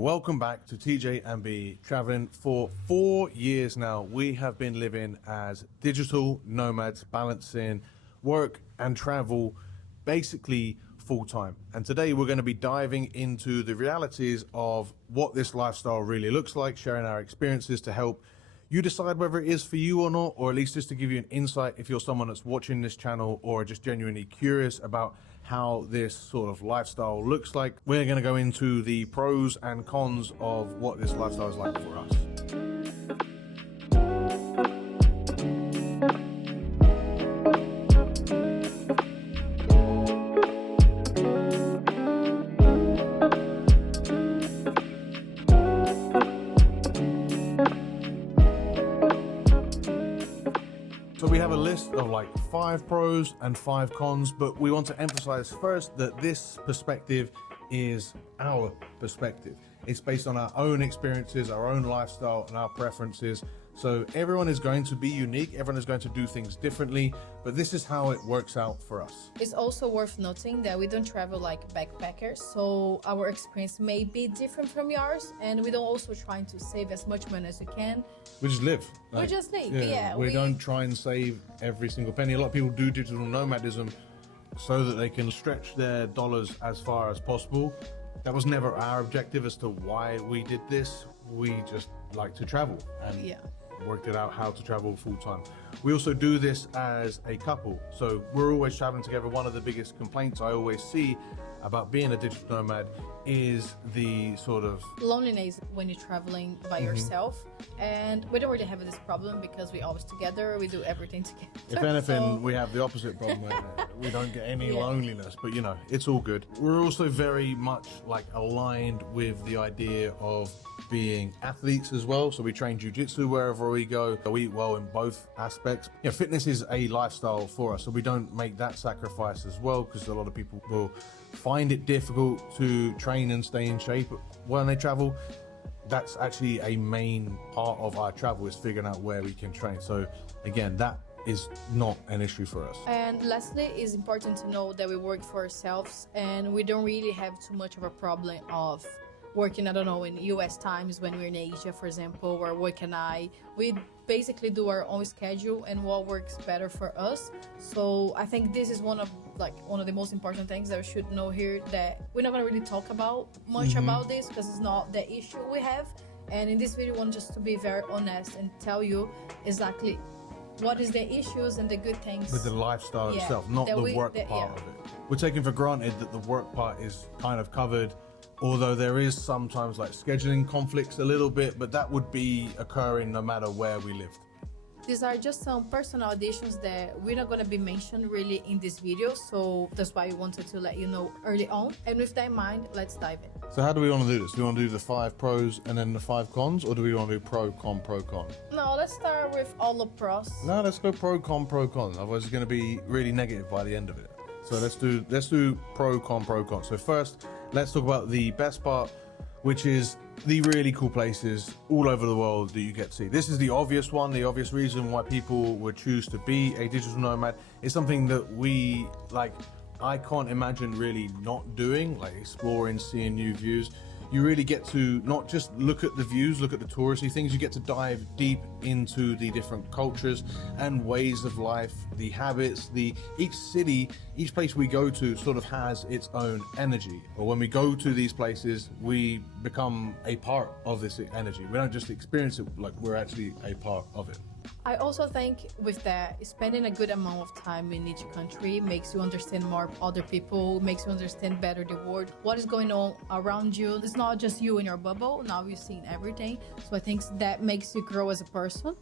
Welcome back to TJ and B Traveling. For 4 years now, we have been living as digital nomads, balancing work and travel basically full time. And today we're going to be diving into the realities of what this lifestyle really looks like, sharing our experiences to help you decide whether it is for you or not, or at least just to give you an insight if you're someone that's watching this channel or just genuinely curious about how this sort of lifestyle looks like. We're going to go into the pros and cons of what this lifestyle is like for us. So we have a list of like 5 pros and 5 cons, but we want to emphasize first that this perspective is our perspective. It's based on our own experiences, our own lifestyle, and our preferences. So everyone is going to be unique, everyone is going to do things differently, but this is how it works out for us. It's also worth noting that we don't travel like backpackers, so our experience may be different from yours, and we don't also trying to save as much money as we can. We just live. We just live, yeah. We don't try and save every single penny. A lot of people do digital nomadism so that they can stretch their dollars as far as possible. That was never our objective as to why we did this. We just like to travel and worked it out how to travel full time. We also do this as a couple, so we're always traveling together. One of the biggest complaints I always see about being a digital nomad is the sort of loneliness when you're traveling by yourself, and we don't really have this problem because we're always together, we do everything together. If anything, we have the opposite problem. We don't get any loneliness, but you know, it's all good. We're also very much like aligned with the idea of being athletes as well. So we train jiu-jitsu wherever we go. We eat well in both aspects. You know, fitness is a lifestyle for us, so we don't make that sacrifice as well, because a lot of people will find it difficult to train and stay in shape when they travel. That's actually a main part of our travel, is figuring out where we can train. So again, that is not an issue for us. And lastly, it's important to know that we work for ourselves, and we don't really have too much of a problem of working, I don't know, in US times when we're in Asia, for example, or work and we basically do our own schedule and what works better for us. So I think this is one of the most important things that we should know here, that we're not gonna really talk about much about this because it's not the issue we have. And in this video, we want just to be very honest and tell you exactly what is the issues and the good things with the lifestyle itself, not the work part of it. We're taking for granted that the work part is kind of covered, although there is sometimes like scheduling conflicts a little bit, but that would be occurring no matter where we lived. These are just some personal additions that we're not going to be mentioned really in this video, so that's why we wanted to let you know early on. And with that in mind, let's dive in. So how do we want to do this? Do we want to do the 5 pros and then the 5 cons, or do we want to do pro, con? No, let's start with all the pros. No, let's go pro, con. Otherwise it's going to be really negative by the end of it. So let's do pro, con. So first, let's talk about the best part, which is the really cool places all over the world that you get to see. This is the obvious one, the obvious reason why people would choose to be a digital nomad. It's something that we like. I can't imagine really not doing, like exploring, seeing new views. You really get to not just look at the views, look at the touristy things, you get to dive deep into the different cultures and ways of life, the habits, each city, each place we go to sort of has its own energy. But when we go to these places, we become a part of this energy. We don't just experience it, like we're actually a part of it. I also think with that, spending a good amount of time in each country makes you understand more other people, makes you understand better the world, what is going on around you. It's not just you in your bubble, now you're seeing everything. So I think that makes you grow as a person.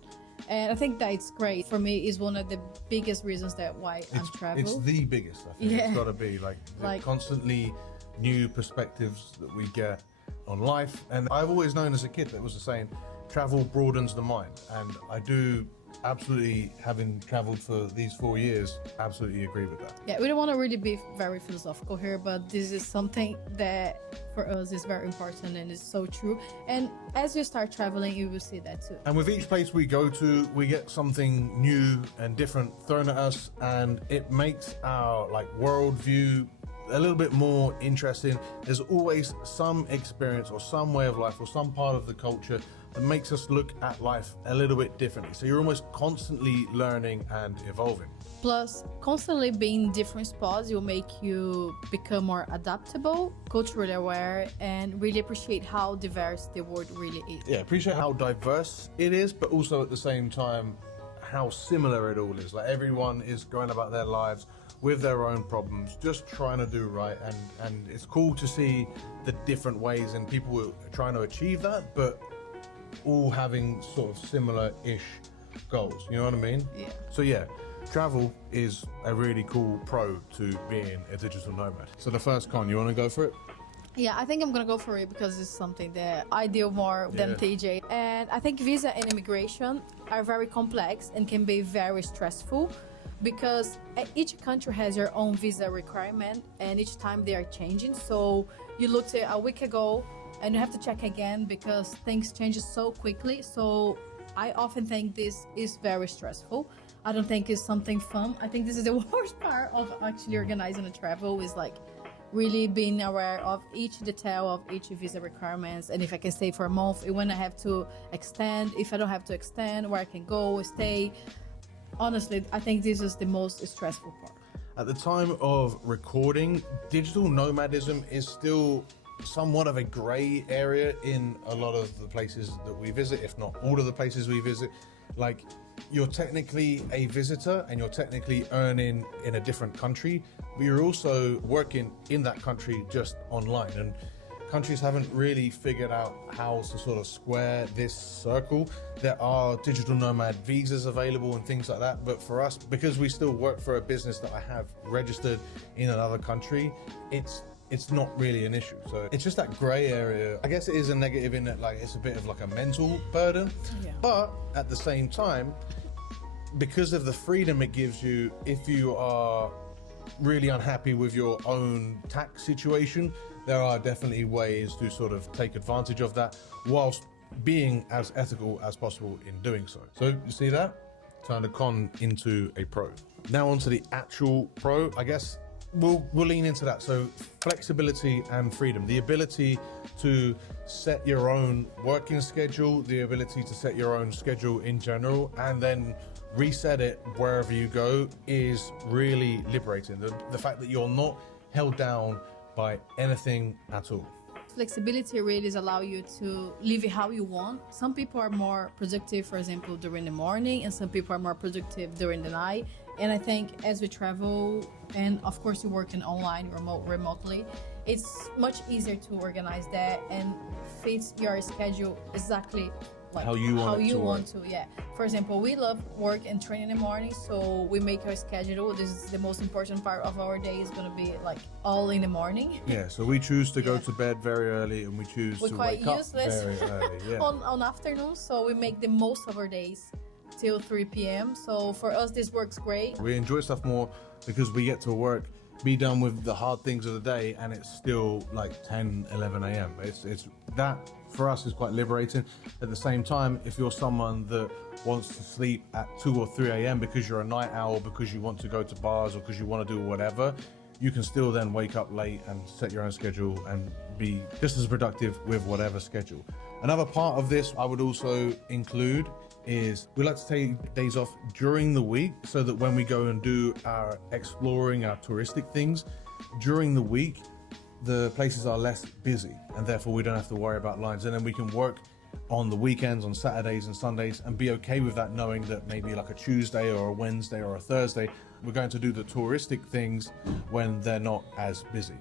And I think that it's great. For me, it's one of the biggest reasons why I'm traveling. It's the biggest, I think. It's got to be like constantly new perspectives that we get on life. And I've always known as a kid that was the saying, travel broadens the mind, and I do absolutely, having traveled for these 4 years, absolutely agree with that. Yeah, we don't want to really be very philosophical here, but this is something that for us is very important and is so true. And as you start traveling, you will see that too. And with each place we go to, we get something new and different thrown at us, and it makes our worldview a little bit more interesting. There's always some experience or some way of life or some part of the culture that makes us look at life a little bit differently. So you're almost constantly learning and evolving. Plus, constantly being in different spots will make you become more adaptable, culturally aware, and really appreciate how diverse the world really is. Yeah, appreciate how diverse it is, but also at the same time, how similar it all is. Like everyone is going about their lives with their own problems, just trying to do right. And it's cool to see the different ways and people trying to achieve that, but all having sort of similar-ish goals. You know what I mean? Yeah. So yeah, travel is a really cool pro to being a digital nomad. So the first con, you want to go for it? Yeah, I think I'm gonna go for it because it's something that I deal more than TJ. And I think visa and immigration are very complex and can be very stressful because each country has your own visa requirement and each time they are changing. So you looked at a week ago and you have to check again because things change so quickly. So I often think this is very stressful. I don't think it's something fun. I think this is the worst part of actually organizing a travel is like really being aware of each detail of each visa requirements, and if I can stay for a month, when I have to extend, if I don't have to extend, where I can go, stay. Honestly, I think this is the most stressful part. At the time of recording, digital nomadism is still somewhat of a gray area in a lot of the places that we visit, if not all of the places we visit. Like, you're technically a visitor and you're technically earning in a different country, but you're also working in that country just online. And countries haven't really figured out how to sort of square this circle. There are digital nomad visas available and things like that, but for us, because we still work for a business that I have registered in another country, it's not really an issue. So it's just that gray area. I guess it is a negative in that, like, it's a bit of like a mental burden. Yeah. But at the same time, because of the freedom it gives you, if you are really unhappy with your own tax situation, there are definitely ways to sort of take advantage of that whilst being as ethical as possible in doing so. So you see that? Turn a con into a pro. Now onto the actual pro, I guess. We'll lean into that. So flexibility and freedom, the ability to set your own working schedule, the ability to set your own schedule in general, and then reset it wherever you go is really liberating. The fact that you're not held down by anything at all. Flexibility really allow you to live it how you want. Some people are more productive, for example, during the morning, and some people are more productive during the night. And I think as we travel, and of course you're working online, remotely, it's much easier to organize that and fit your schedule exactly like how you want to. Yeah. For example, we love work and training in the morning, so we make our schedule. This is the most important part of our day is gonna be like all in the morning. Yeah, so we choose to go to bed very early and we choose We're to quite wake up useless very early. Yeah. on afternoons, so we make the most of our days till 3 p.m. So for us, this works great. We enjoy stuff more because we get to work, be done with the hard things of the day, and it's still like 10, 11 a.m. It's that for us is quite liberating. At the same time, if you're someone that wants to sleep at 2 or 3 a.m. because you're a night owl, because you want to go to bars or because you want to do whatever, you can still then wake up late and set your own schedule and be just as productive with whatever schedule. Another part of this I would also include is we like to take days off during the week so that when we go and do our exploring, our touristic things during the week, the places are less busy and therefore we don't have to worry about lines, and then we can work on the weekends, on Saturdays and Sundays, and be okay with that, knowing that maybe like a Tuesday or a Wednesday or a Thursday we're going to do the touristic things when they're not as busy.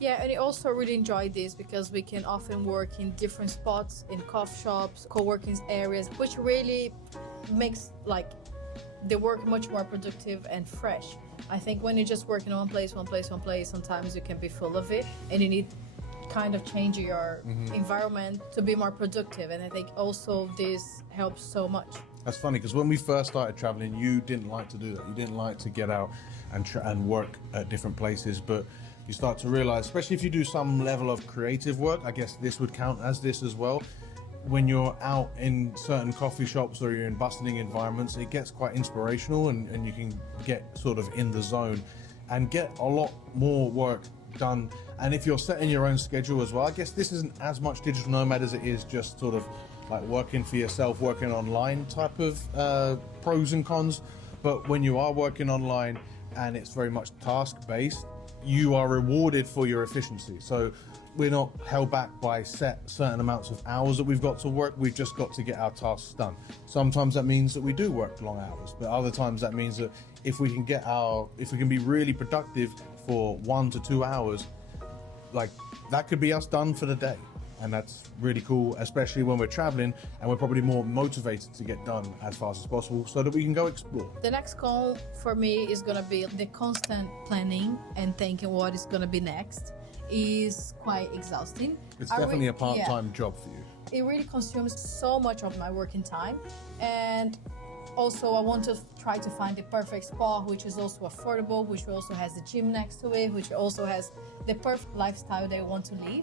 Yeah, and I also really enjoy this because we can often work in different spots, in coffee shops, co-working areas, which really makes like the work much more productive and fresh. I think when you just work in one place, sometimes you can be full of it and you need kind of change your environment to be more productive. And I think also this helps so much. That's funny because when we first started traveling, you didn't like to do that. You didn't like to get out and work at different places, but you start to realize, especially if you do some level of creative work, I guess this would count as this as well. When you're out in certain coffee shops or you're in bustling environments, it gets quite inspirational and you can get sort of in the zone and get a lot more work done. And if you're setting your own schedule as well, I guess this isn't as much digital nomad as it is just sort of like working for yourself, working online type of pros and cons. But when you are working online and it's very much task based, you are rewarded for your efficiency. So we're not held back by certain amounts of hours that we've got to work. We've just got to get our tasks done. Sometimes that means that we do work long hours, but other times that means that if we can be really productive for 1 to 2 hours, like that could be us done for the day. And that's really cool, especially when we're traveling and we're probably more motivated to get done as fast as possible so that we can go explore. The next con for me is going to be the constant planning and thinking what is going to be next is quite exhausting. It's definitely a part-time job for you. It really consumes so much of my working time. And also I want to try to find the perfect spot, which is also affordable, which also has the gym next to it, which also has the perfect lifestyle that I want to live.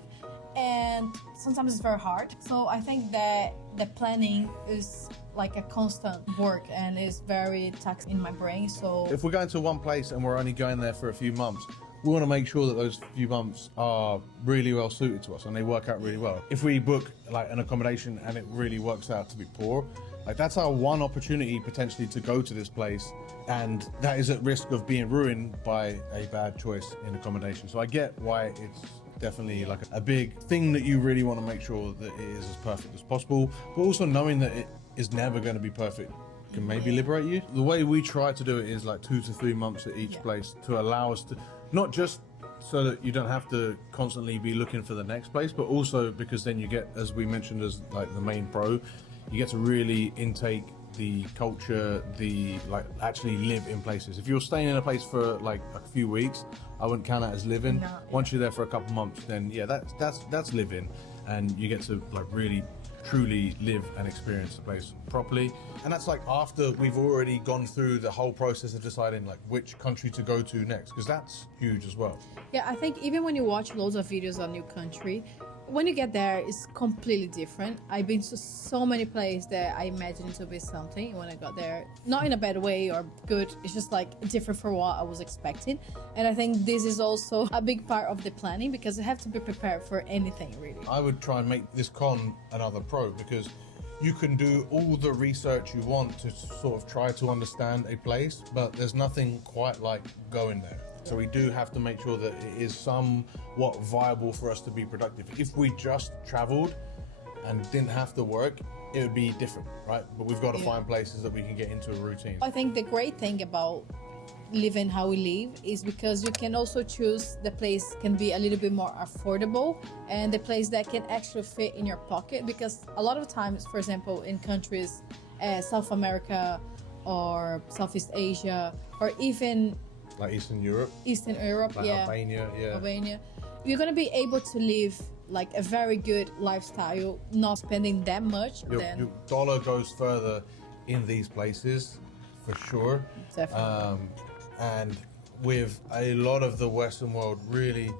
And sometimes it's very hard. So I think that the planning is like a constant work and is very taxing in my brain. So if we're going to one place and we're only going there for a few months, we want to make sure that those few months are really well suited to us and they work out really well. If we book like an accommodation and it really works out to be poor, like that's our one opportunity potentially to go to this place, and that is at risk of being ruined by a bad choice in accommodation. So I get why it's definitely like a big thing that you really want to make sure that it is as perfect as possible, but also knowing that it is never going to be perfect can maybe liberate you. The way we try to do it is like 2 to 3 months at each place to allow us to, not just so that you don't have to constantly be looking for the next place, but also because then you get, as we mentioned as like the main pro, you get to really intake the culture, the like actually live in places. If you're staying in a place for like a few weeks, I wouldn't count that as living. No. Once you're there for a couple months, then yeah, that's living, and you get to like really truly live and experience the place properly. And that's like after we've already gone through the whole process of deciding like which country to go to next, because that's huge as well. yeah, I think even when you watch loads of videos on new country, when you get there, it's completely different. I've been to so many places that I imagined to be something when I got there. Not in a bad way or good, it's just like different from what I was expecting. And I think this is also a big part of the planning because you have to be prepared for anything, really. I would try and make this con another pro, because you can do all the research you want to sort of try to understand a place, but there's nothing quite like going there. So we do have to make sure that it is somewhat viable for us to be productive. If we just traveled and didn't have to work, it would be different, right? But we've got to find places that we can get into a routine. I think the great thing about living how we live is because you can also choose the place can be a little bit more affordable and the place that can actually fit in your pocket, because a lot of times, for example, in countries South America or Southeast Asia or even like Eastern Europe, like Albania, you're going to be able to live like a very good lifestyle, not spending that much. Your dollar goes further in these places for sure. Definitely. And with a lot of the Western world really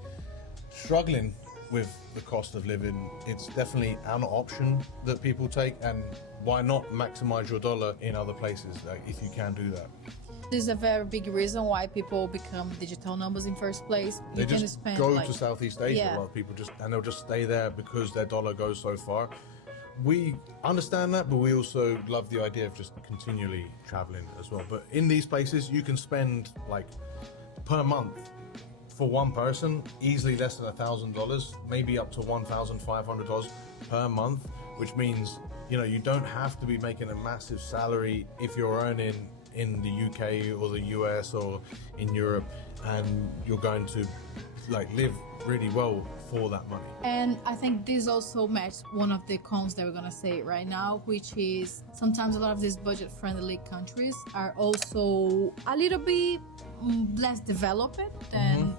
struggling with the cost of living, it's definitely an option that people take. And why not maximize your dollar in other places, like, if you can do that? This is a very big reason why people become digital nomads in first place. They just go to Southeast Asia. A lot of people they'll just stay there because their dollar goes so far. We understand that, but we also love the idea of just continually traveling as well. But in these places, you can spend like per month for one person easily less than $1,000, maybe up to $1,500 per month, which means you don't have to be making a massive salary if you're earning in the UK or the US or in Europe, and you're going to like live really well for that money. And I think this also matches one of the cons that we're gonna say right now, which is sometimes a lot of these budget-friendly countries are also a little bit less developed than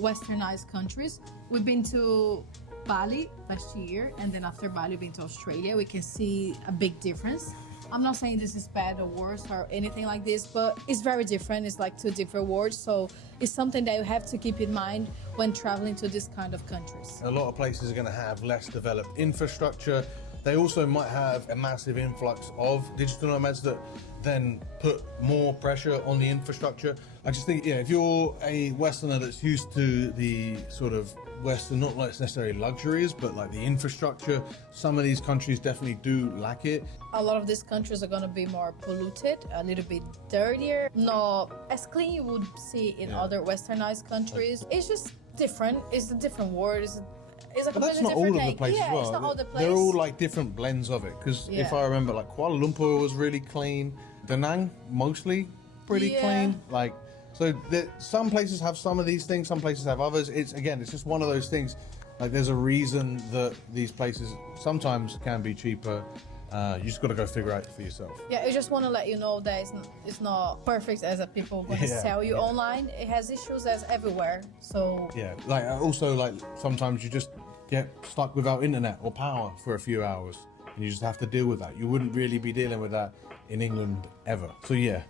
westernized countries. We've been to Bali last year, and then after Bali we've been to Australia. We can see a big difference. I'm not saying this is bad or worse or anything like this, but it's very different. It's like two different worlds. So it's something that you have to keep in mind when traveling to this kind of countries. A lot of places are going to have less developed infrastructure. they also might have a massive influx of digital nomads that then put more pressure on the infrastructure. I just think, if you're a Westerner that's used to the sort of Western, not like necessarily luxuries, but like the infrastructure, some of these countries definitely do lack it. A lot of these countries are going to be more polluted, a little bit dirtier, not as clean you would see in other westernized countries. It's just different. It's a different world. It's a But that's completely not all different of the thing. places Yeah, as well. it's not all the places. They're all like different blends of it. Because if I remember, like Kuala Lumpur was really clean. Da Nang, mostly pretty clean. Like, so some places have some of these things, some places have others. It's just one of those things. Like, there's a reason that these places sometimes can be cheaper. You just got to go figure out for yourself. Yeah, I just want to let you know that it's not perfect as a people going to sell you online. It has issues as everywhere. So yeah, like also like sometimes you just get stuck without internet or power for a few hours, and you just have to deal with that. You wouldn't really be dealing with that in England ever. So yeah,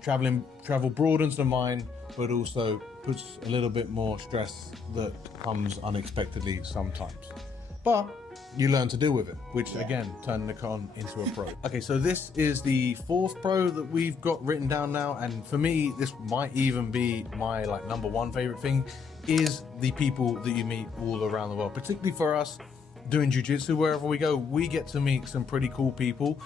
travel broadens the mind, but also puts a little bit more stress that comes unexpectedly sometimes. But you learn to deal with it, which again, turn the con into a pro. Okay, so this is the 4th pro that we've got written down now, and for me, this might even be my like number 1 favorite thing, is the people that you meet all around the world. Particularly for us doing jiu-jitsu, wherever we go, we get to meet some pretty cool people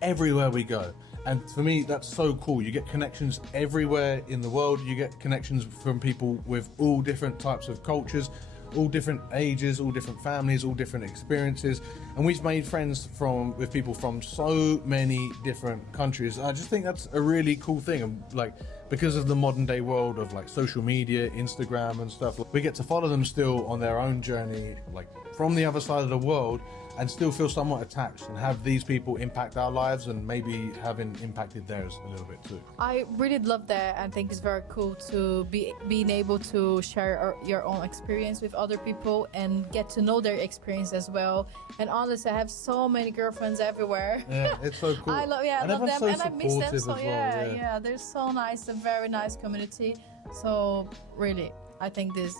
everywhere we go. And for me, that's so cool. You get connections everywhere in the world. You get connections from people with all different types of cultures, all different ages, all different families, all different experiences. And we've made friends with people from so many different countries. I just think that's a really cool thing. And like, because of the modern day world of like social media, Instagram and stuff, we get to follow them still on their own journey, like from the other side of the world, and still feel somewhat attached and have these people impact our lives and maybe having impacted theirs a little bit too. I really love that. I think it's very cool to being able to share your own experience with other people and get to know their experience as well. And honestly, I have so many girlfriends everywhere. Yeah, it's so cool. I love them, so and I miss them. So well, yeah, they're so nice. A very nice community. So really, I think this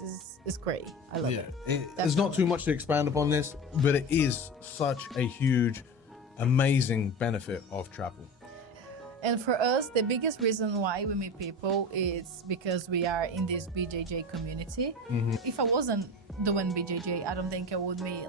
is great. I love it. There's not too much to expand upon this, but it is such a huge, amazing benefit of travel. And for us, the biggest reason why we meet people is because we are in this BJJ community. Mm-hmm. If I wasn't doing BJJ, I don't think I would meet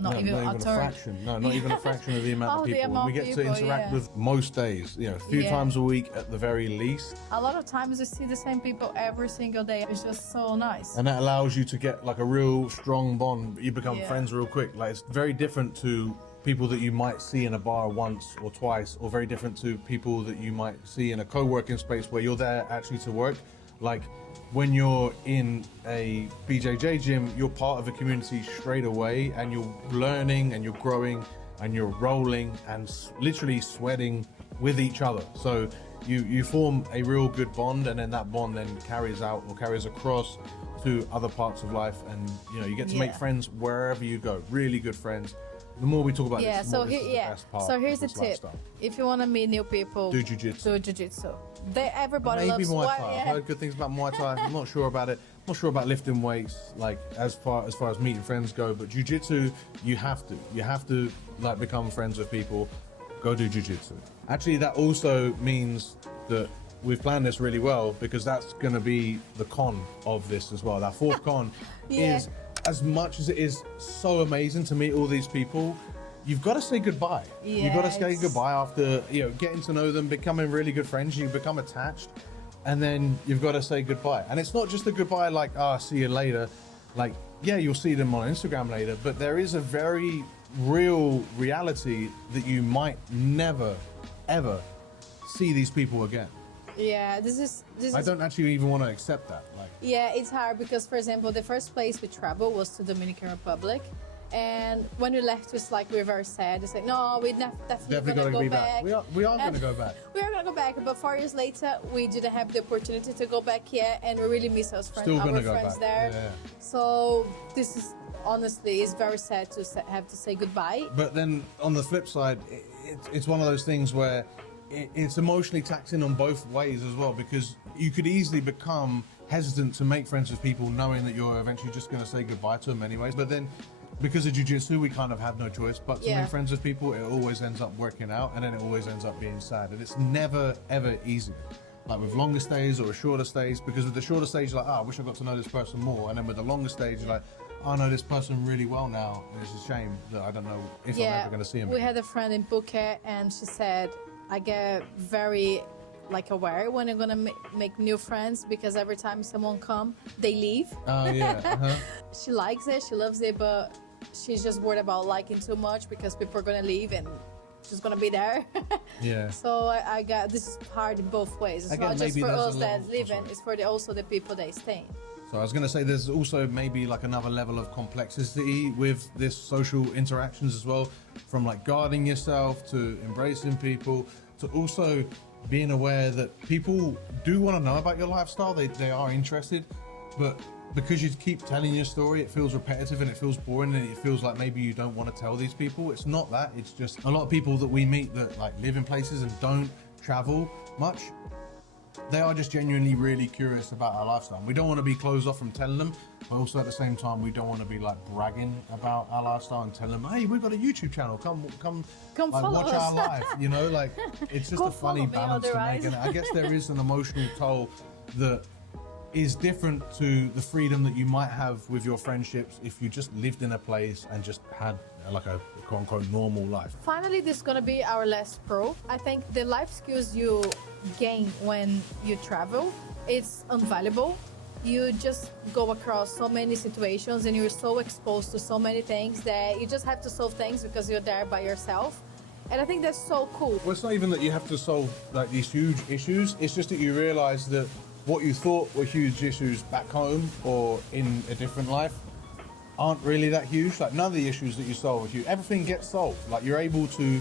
not even a fraction. No, not even a fraction of the amount of people. We get to interact with most days, a few times a week at the very least. A lot of times we see the same people every single day. It's just so nice. And that allows you to get like a real strong bond. You become friends real quick. Like, it's very different to people that you might see in a bar once or twice, or very different to people that you might see in a co-working space where you're there actually to work. Like, when you're in a BJJ gym, you're part of a community straight away, and you're learning and you're growing and you're rolling and literally sweating with each other. So you form a real good bond, and then that bond then carries out or carries across to other parts of life, and you get to make friends wherever you go. Really good friends. The more we talk about this, the more this is the best part. So here's the tip: lifestyle. if you want to meet new people, do jiu-jitsu. Do jiu-jitsu. Everybody Maybe loves Muay Thai. I've heard good things about Muay Thai. I'm not sure about it. I'm not sure about lifting weights, like as far as meeting friends go. But jiu-jitsu, you have to like become friends with people. Go do jiu-jitsu. Actually, that also means that we've planned this really well, because that's going to be the con of this as well. That 4th con is, as much as it is so amazing to meet all these people, you've got to say goodbye. You've got to say goodbye after getting to know them, becoming really good friends. You become attached, and then you've got to say goodbye. And it's not just a goodbye like, see you later. Like, you'll see them on Instagram later, but there is a very real reality that you might never, ever see these people again. Yeah, this is. I don't actually even want to accept that. Yeah, it's hard because, for example, the first place we traveled was to Dominican Republic, and when we left, it's like we were very sad. It's like, no, we're definitely gonna go back. We are gonna go back. We are gonna go back, but 4 years later, we didn't have the opportunity to go back yet, and we really miss our friends there. Yeah. So this is honestly, it's very sad to have to say goodbye. But then on the flip side, it's one of those things where it's emotionally taxing on both ways as well, because you could easily become hesitant to make friends with people knowing that you're eventually just going to say goodbye to them anyways. But then because of jiu-jitsu, we kind of have no choice but to Yeah. make friends with people. It always ends up working out, and then it always ends up being sad. And it's never, ever easy. Like with longer stays or shorter stays, because with the shorter stage, you're like, oh, I wish I got to know this person more. And then with the longer stage, you're like, oh, I know this person really well now. And it's a shame that I don't know if I'm ever going to see him We again. had a friend in Phuket, and she said, I get very like aware when I'm gonna make new friends, because every time someone come, they leave. Oh, yeah. Uh-huh. She likes it, she loves it, but she's just worried about liking too much because people are gonna leave and she's gonna be there. Yeah. So I got, this is hard in both ways. It's Again, not just maybe for there's a us that level- live in, sorry. it's for also the people that stay. So I was going to say there's also maybe like another level of complexity with this social interactions as well, from like guarding yourself to embracing people to also being aware that people do want to know about your lifestyle. They are interested, but because you keep telling your story, it feels repetitive and it feels boring, and it feels like maybe you don't want to tell these people. It's not that. It's just a lot of people that we meet that like live in places and don't travel much. They are just genuinely really curious about our lifestyle. We don't want to be closed off from telling them, but also at the same time, we don't want to be like bragging about our lifestyle and telling them, hey, we've got a YouTube channel. Come Come like, follow watch us. our life. You know, like it's just Go a funny follow me, balance to make. otherwise. And I guess there is an emotional toll that is different to the freedom that you might have with your friendships if you just lived in a place and just had like a quote unquote normal life. Finally, this is gonna be our last pro. I think the life skills you gain when you travel, it's invaluable. You just go across so many situations and you're so exposed to so many things that you just have to solve things because you're there by yourself. And I think that's so cool. Well, it's not even that you have to solve like these huge issues. It's just that you realize that what you thought were huge issues back home or in a different life aren't really that huge. Like none of the issues that you solve are huge. Everything gets solved. Like you're able to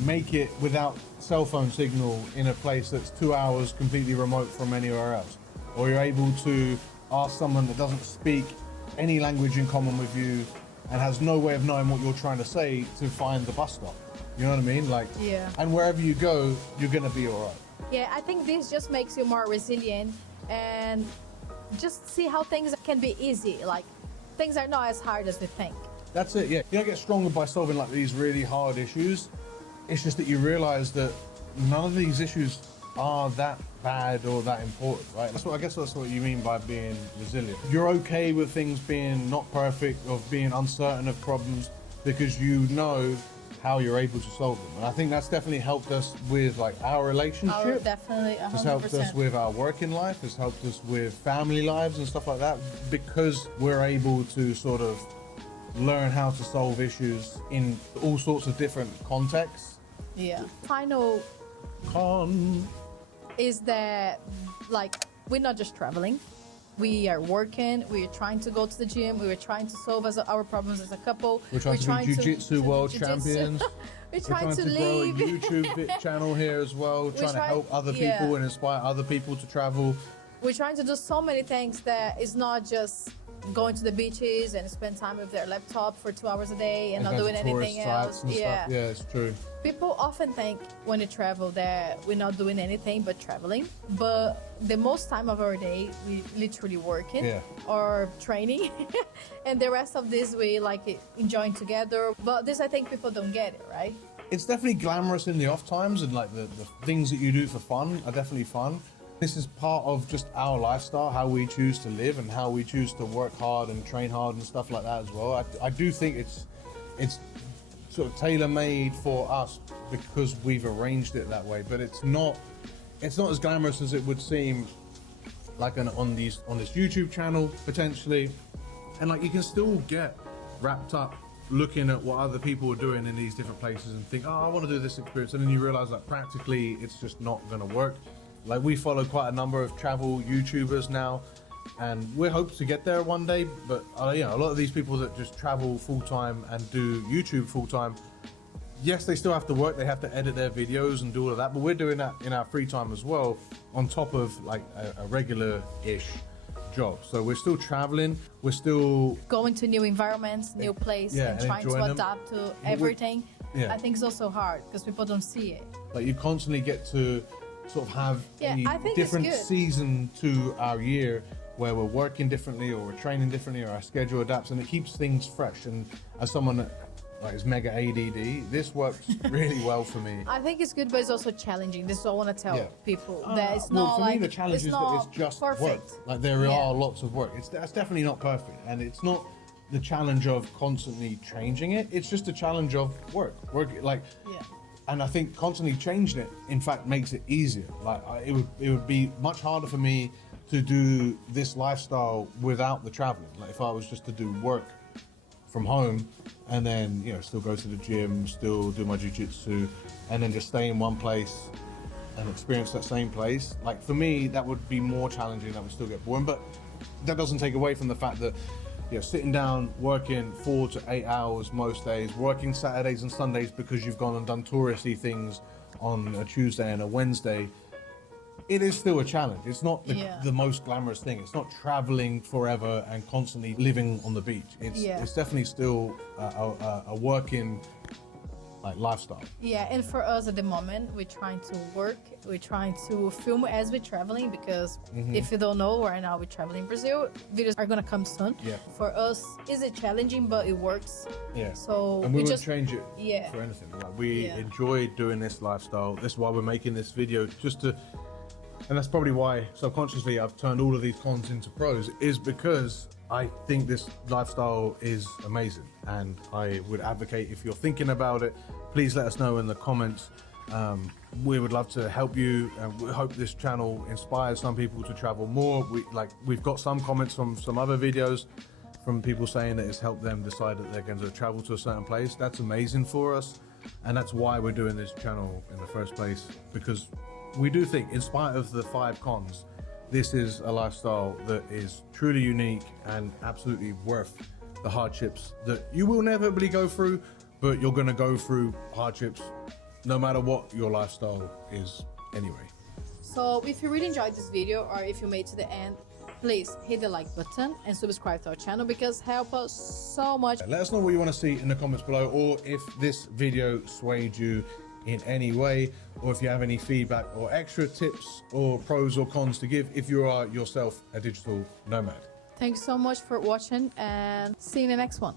make it without cell phone signal in a place that's 2 hours completely remote from anywhere else. Or you're able to ask someone that doesn't speak any language in common with you and has no way of knowing what you're trying to say to find the bus stop. You know what I mean? Like, Yeah. And wherever you go, you're gonna be all right. Yeah, I think this just makes you more resilient and just see how things can be easy. Like things are not as hard as we think. That's it, yeah. You don't get stronger by solving like these really hard issues. It's just that you realize that none of these issues are that bad or that important, right? I guess that's what you mean by being resilient. You're okay with things being not perfect, of being uncertain of problems, because you know how you're able to solve them. And I think that's definitely helped us with like our relationship. Definitely, 100%. It's helped us with our working life. It's helped us with family lives and stuff like that, because we're able to sort of learn how to solve issues in all sorts of different contexts. Yeah. Final is that like we're not just traveling. We are working. We are trying to go to the gym. We are trying to solve our problems as a couple. We're trying to be jiu-jitsu world jiu-jitsu. champions. We're We're trying to grow a live. YouTube channel here as well, trying to try- help other yeah. people and inspire other people to travel. We're trying to do so many things that is not just going to the beaches and spend time with their laptop for 2 hours a day and not go doing to tourist anything sites else. and Yeah. stuff. Yeah, it's true. People often think when they travel that we're not doing anything but traveling. But the most time of our day, we literally working Yeah. or training. And the rest of this, we like it, enjoying together. But this, I think people don't get it, right? It's definitely glamorous in the off times, and like the things that you do for fun are definitely fun. This is part of just our lifestyle, how we choose to live and how we choose to work hard and train hard and stuff like that as well. I do think it's sort of tailor-made for us because we've arranged it that way, but it's not as glamorous as it would seem, like on this YouTube channel potentially. And like you can still get wrapped up looking at what other people are doing in these different places and think, oh, I want to do this experience, and then you realize that practically it's just not going to work. Like we follow quite a number of travel YouTubers now, and we hope to get there one day. But you know, a lot of these people that just travel full time and do YouTube full time, yes, they still have to work. They have to edit their videos and do all of that. But we're doing that in our free time as well, on top of like a regular-ish job. So we're still traveling. We're still Going to new environments, new place, Yeah, and and trying to enjoying them. adapt to everything. Yeah. I think it's also hard because people don't see it. like you constantly get to sort of have Yeah, a I think it's different good. season to our year where we're working differently or we're training differently or our schedule adapts, and it keeps things fresh. And as someone that like is mega ADD, this works really well for me. I think it's good, but it's also challenging. This is what I want to tell Yeah. people. That it's Well, not for like me, the challenge it's is that not it's just perfect. work. Like there Yeah. are lots of work. That's definitely not perfect, and it's not the challenge of constantly changing it. It's just a challenge of work. Like, Yeah. and I think constantly changing it, in fact, makes it easier. Like it would be much harder for me to do this lifestyle without the traveling. Like if I was just to do work from home and then still go to the gym, still do my jiu-jitsu, and then just stay in one place and experience that same place. Like for me, that would be more challenging. That would still get boring, but that doesn't take away from the fact that sitting down, working 4 to 8 hours most days, working Saturdays and Sundays because you've gone and done touristy things on a Tuesday and a Wednesday, it is still a challenge. It's not the most glamorous thing. It's not traveling forever and constantly living on the beach. It's definitely still a working lifestyle. Yeah, and for us at the moment, we're trying to work. We're trying to film as we're traveling because if you don't know, right now we're traveling Brazil. Videos are gonna come soon. Yeah. For us, is it challenging? But it works. Yeah. So and we wouldn't just change it Yeah. for anything. Like we Yeah. enjoy doing this lifestyle. That's why we're making this video, and that's probably why subconsciously I've turned all of these cons into pros, is because I think this lifestyle is amazing, and I would advocate, if you're thinking about it, please let us know in the comments. We would love to help you, and we hope this channel inspires some people to travel more. We've got some comments from some other videos from people saying that it's helped them decide that they're going to travel to a certain place. That's amazing for us, and that's why we're doing this channel in the first place, because we do think, in spite of the 5 cons, this is a lifestyle that is truly unique and absolutely worth the hardships that you will inevitably go through, but you're going to go through hardships no matter what your lifestyle is anyway. So if you really enjoyed this video, or if you made it to the end, please hit the like button and subscribe to our channel, because help us so much. Let us know what you want to see in the comments below, or if this video swayed you in any way, or if you have any feedback or extra tips or pros or cons to give if you are yourself a digital nomad. Thanks so much for watching, and see you in the next one.